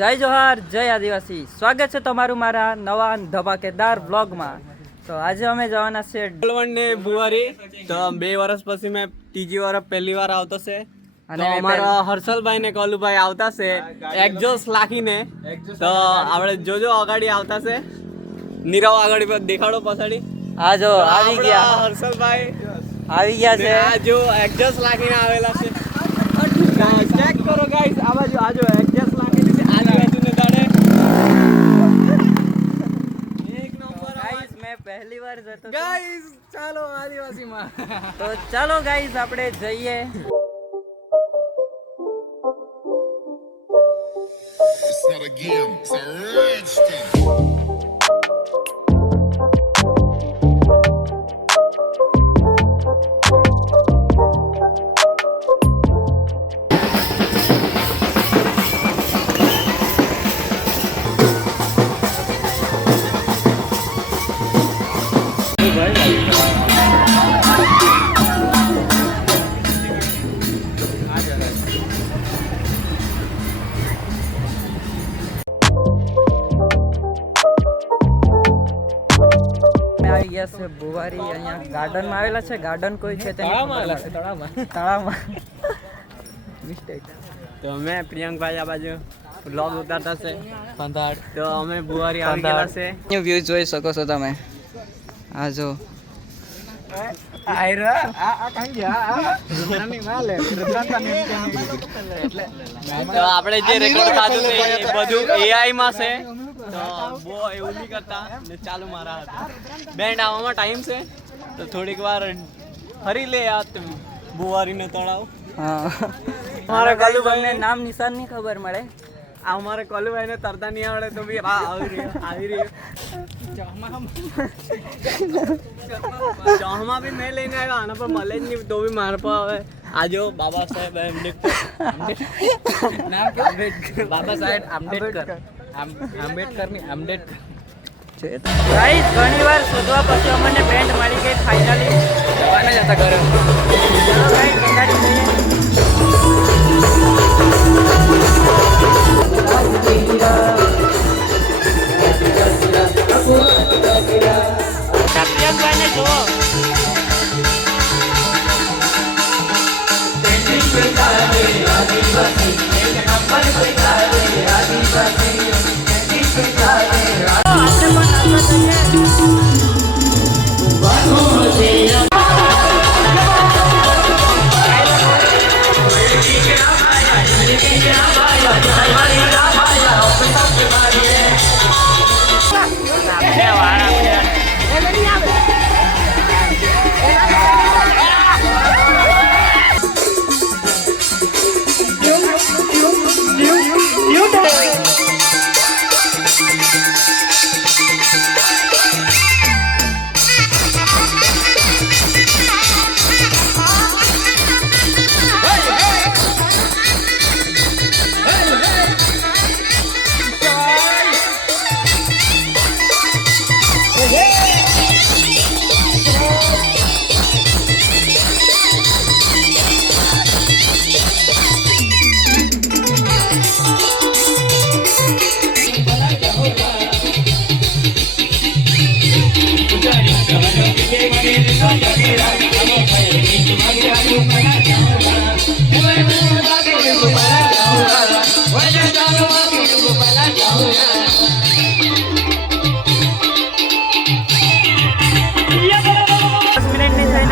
જય જોહાર, જય આદિવાસી. સ્વાગત છે તમારું મારા નવા ધમાકેદાર વ્લોગમાં. તો આજે અમે જવાના છે ડોલવણ ને બુવારી. તો 2 વર્ષ પછી મેં ત્રીજી વાર પહેલી વાર આવતો છે અને અમારા હર્ષલભાઈ ને કલુભાઈ આવતા છે એક્ઝોસ લાખીને. તો આપણે જોજો અગાડી આવતા છે. નીરવ આગળ દેખાડો પછાડી. હા જો આવી ગયા હર્ષલભાઈ આવી ગયા છે. આ જો એક્ઝોસ લાખીને આવેલા છે. ચેક કરો ગાઈસ, આ બાજુ આજો એક્ઝોસ લાખીને છે આજુબાજુને દાડે. એક નંબર ગાઈસ મેં પહેલી વાર જતો હતો. ગાઈસ ચાલો આદિવાસીમાં. તો ચાલો ગાઈસ આપણે જઈએ. It's not a game, it's a rich thing. આવી ગયા છે બુવારી. અહીંયા ગાર્ડનમાં આવેલા છે. ગાર્ડન કોઈ છે તળાવમાં. મિસ્ટેક. તો અમે પ્રિયંકભાઈ આ બાજુ વ્લોગ ઉતારતા છે પંધાડ. તો અમે બુવારી આવી ગયા છે. વ્યૂ જોઈ શકો છો તમે. આ જો તો આપણે જે રેકોર્ડ ખાધું છે એ બધું AI માં છે. તો બહુ એવું નહીં કરતા ને ચાલુ મારા હતા. બેન્ડ આવવામાં ટાઈમ છે તો થોડીક વાર ફરી લે આ બુવારીનો તળાવ. હા મારા કલુભાઈને નામ નિશાન ની ખબર મળે. આ અમારે કલુભાઈને તરતા નહીં આવડે તો બી આવી રહ્યો. ચહમાં બી મેં લઈને આવ્યો, આના પર મળે જ નહીં તો બી મારા પર આવે. આજો બાબા સાહેબ આંબેડકર. બાબા સાહેબ આંબેડકર. ગાઈસ ઘણી વાર શોધવા પછી અમને બેન્ડ મળી ગઈ ફાઇનલી. જવાના જ હતા ઘરે. ચલો ગાઈસ ગાડી જઈએ. પ્રિયંકભાઈને જુઓ.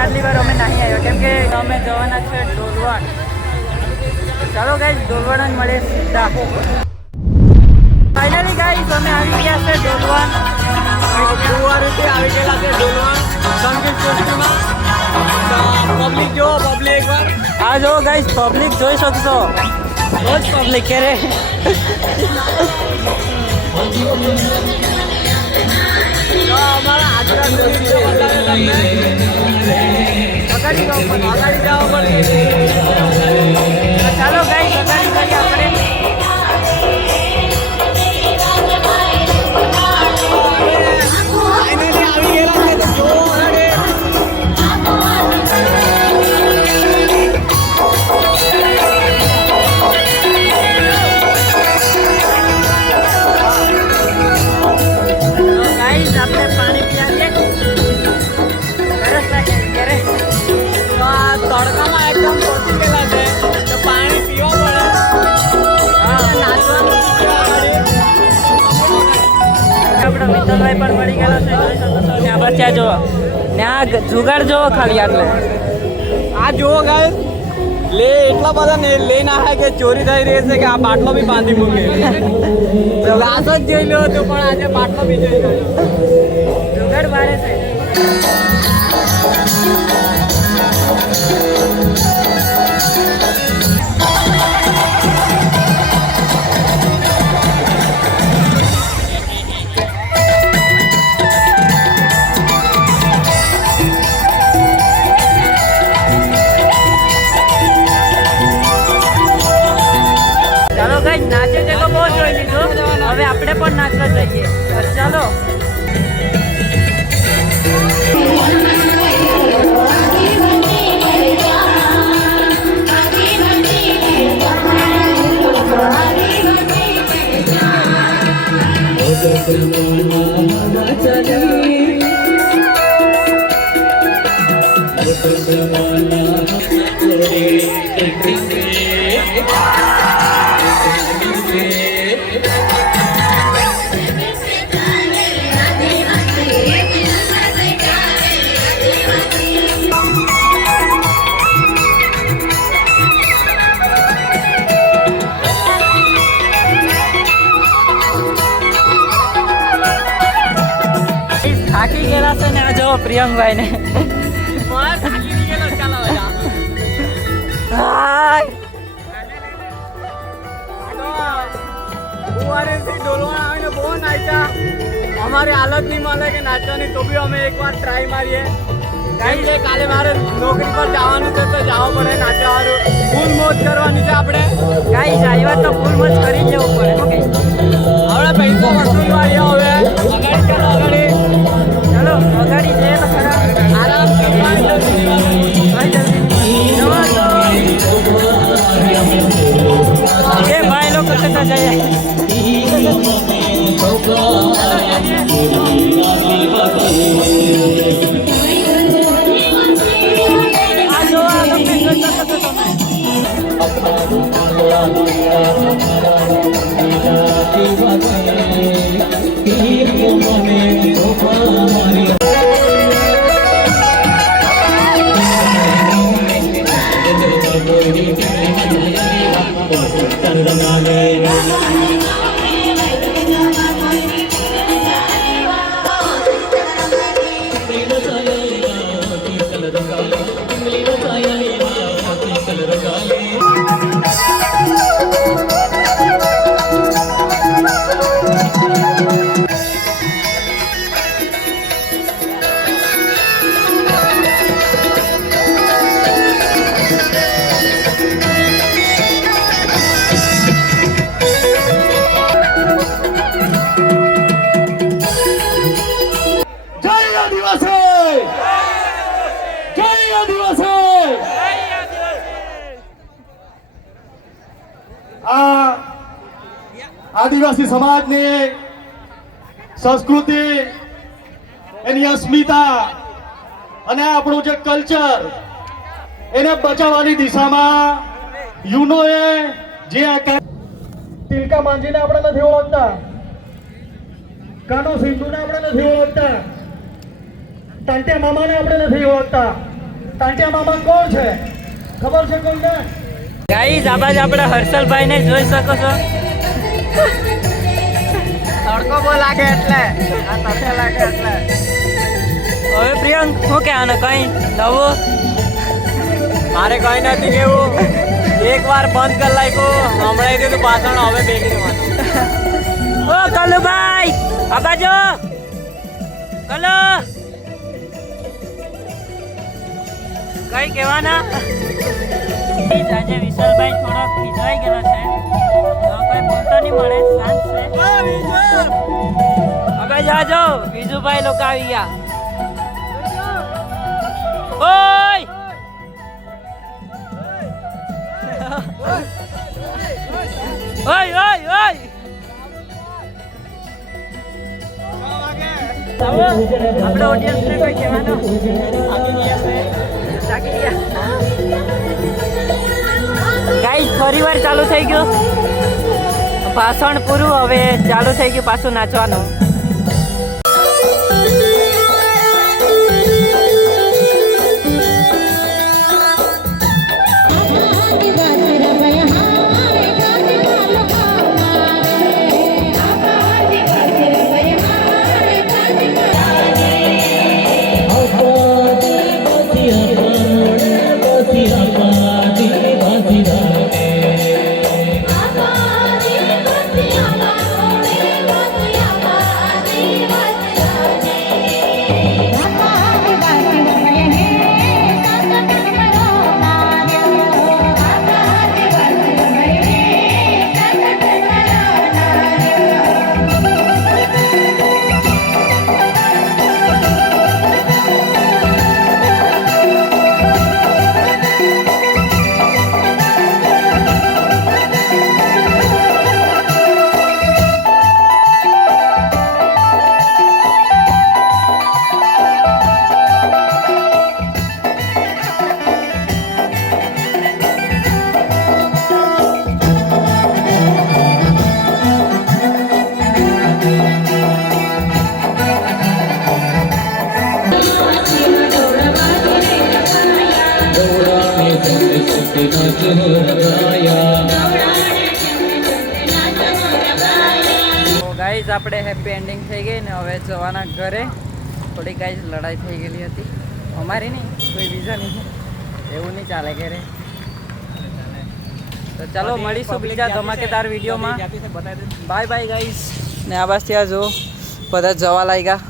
આટલી વાર અમે નહીં આવ્યો કેમ કે અમે જવાના છે ડોલવણ. ચાલો ગાઈસ ડોલવણ જ મળીએ સીધા. ફાઇનલી ગાઈસ અમે આવી ગયા છે ડોલવણ. બુવારીથી આવી ગયેલા છે ડોલવણ સંગીત સૃષ્ટિમાં. પબ્લિક જો પબ્લિક એકવાર આ જો ગાઈસ પબ્લિક જોઈ શકશો. રોજ પબ્લિક કે રે. તો અમારા આદિવાસી તમને અગાડી જવું પડે. ચાલો ગાઈસ અગાડી જઈએ આપણે. આવી ગયેલા છે તો જોવો અરે. આપણો મિત્તલભાઈ પણ મળી ગયેલો છે જોઈ શકો છો ને આ બચ્ચા જુઓ ને આ જુગાડ જુઓ ખાલી આટલે આ જુઓ ગાય લે એટલા બધા ને લઈને આવ્યા કે ચોરી થઈ રહી છે કે આ બાટલો બી બાંધી મૂકે લાશ જ જોઈ લો હતું પણ આજે બાટલો બી જોઈ લો જુગાડ મારે છે ચાલો ગાઈસ નાચે છે તો બહુ જોઈ લીધું હવે આપણે પણ નાચવા જઈએ બસ ચાલો થાકી ગયેલા છે ને આ જો પ્રિયંકભાઈ ને અમારી હાલત નહીં મળે કે નાચવાની તો બી અમે એકવાર ટ્રાય મારીએ કારણ કે કાલે મારે નોકરી પર જવાનું છે તો જવું પડે નાચવાનું ફૂલ મોજ કરવાની છે આપણે ગાઈસ આવ્યા તો ફૂલ મજ કરી જવું પડે ઓકે આપણે પૈસો વસૂલ મારીએ હવે અગાડી ચાલો અગાડી ચલો અગાડી જઈએ તો ખરા આરામ કરવાનું એ ભાઈ લોકો કરતા જઈએ આ જો આ લોકો જોઈ શકો છો આ આદિવાસી સમાજની સંસ્કૃતિ એની અસ્મિતા અને આપણું જે કલ્ચર એને બચાવવાની દિશામાં યુનોએ જે તિલકા માંજીને આપણે નથી ઓળખતા, કાનો સિંધુને આપણે નથી ઓળખતા, તાંટિયા મામાને આપણે નથી ઓળખતા. તાંટિયા મામા કોણ છે ખબર છે કોઈને? ગાઈસ આ બાજુ આપણે હર્ષલભાઈ ને જોઈ શકો છો. તડકો બહુ લાગે એટલે આ તડકો લાગે એટલે હવે પ્રિયંક શું કહેવાનું કઈ નવું? મારે કઈ નથી કેવું, એક વાર બંધ કરી નાખ્યું, હમણાં દીધું પાછળ, હવે બેગી દેવાનું. ઓ કલુભાઈ આ બાજુ કલુ કઈ કહેવાના? આજે વિશાલભાઈ થોડો ખીજવાઈ ગયેલો છે તો કઈ બોલતો નહીં મળે, શાંત છે. હવે જાજો બીજુભાઈ લોકો આવી ગયા. ઓય ઓય ઓય ઓય આપણે ઓડિયન્સને કોઈ કહેવાનું? ગાઈસ ફરી વાર ચાલુ થઈ ગયું ભાષણ પૂરું, હવે ચાલુ થઈ ગયું પાછું નાચવાનું. તો ગાઈઝ આપણે હેપી એન્ડિંગ થઈ ગઈ ને હવે જવાના ઘરે. થોડી ગાઈઝ લડાઈ થઈ ગયેલી હતી, અમારી નહીં, કોઈ બીજાની છે, એવું નહીં ચાલે ઘરે. તો ચાલો મળીશું બીજા ધમાકેદાર વિડીયોમાં. Bye bye guys. ને આ બસ ત્યાં જો બધા જવા લાગ્યા.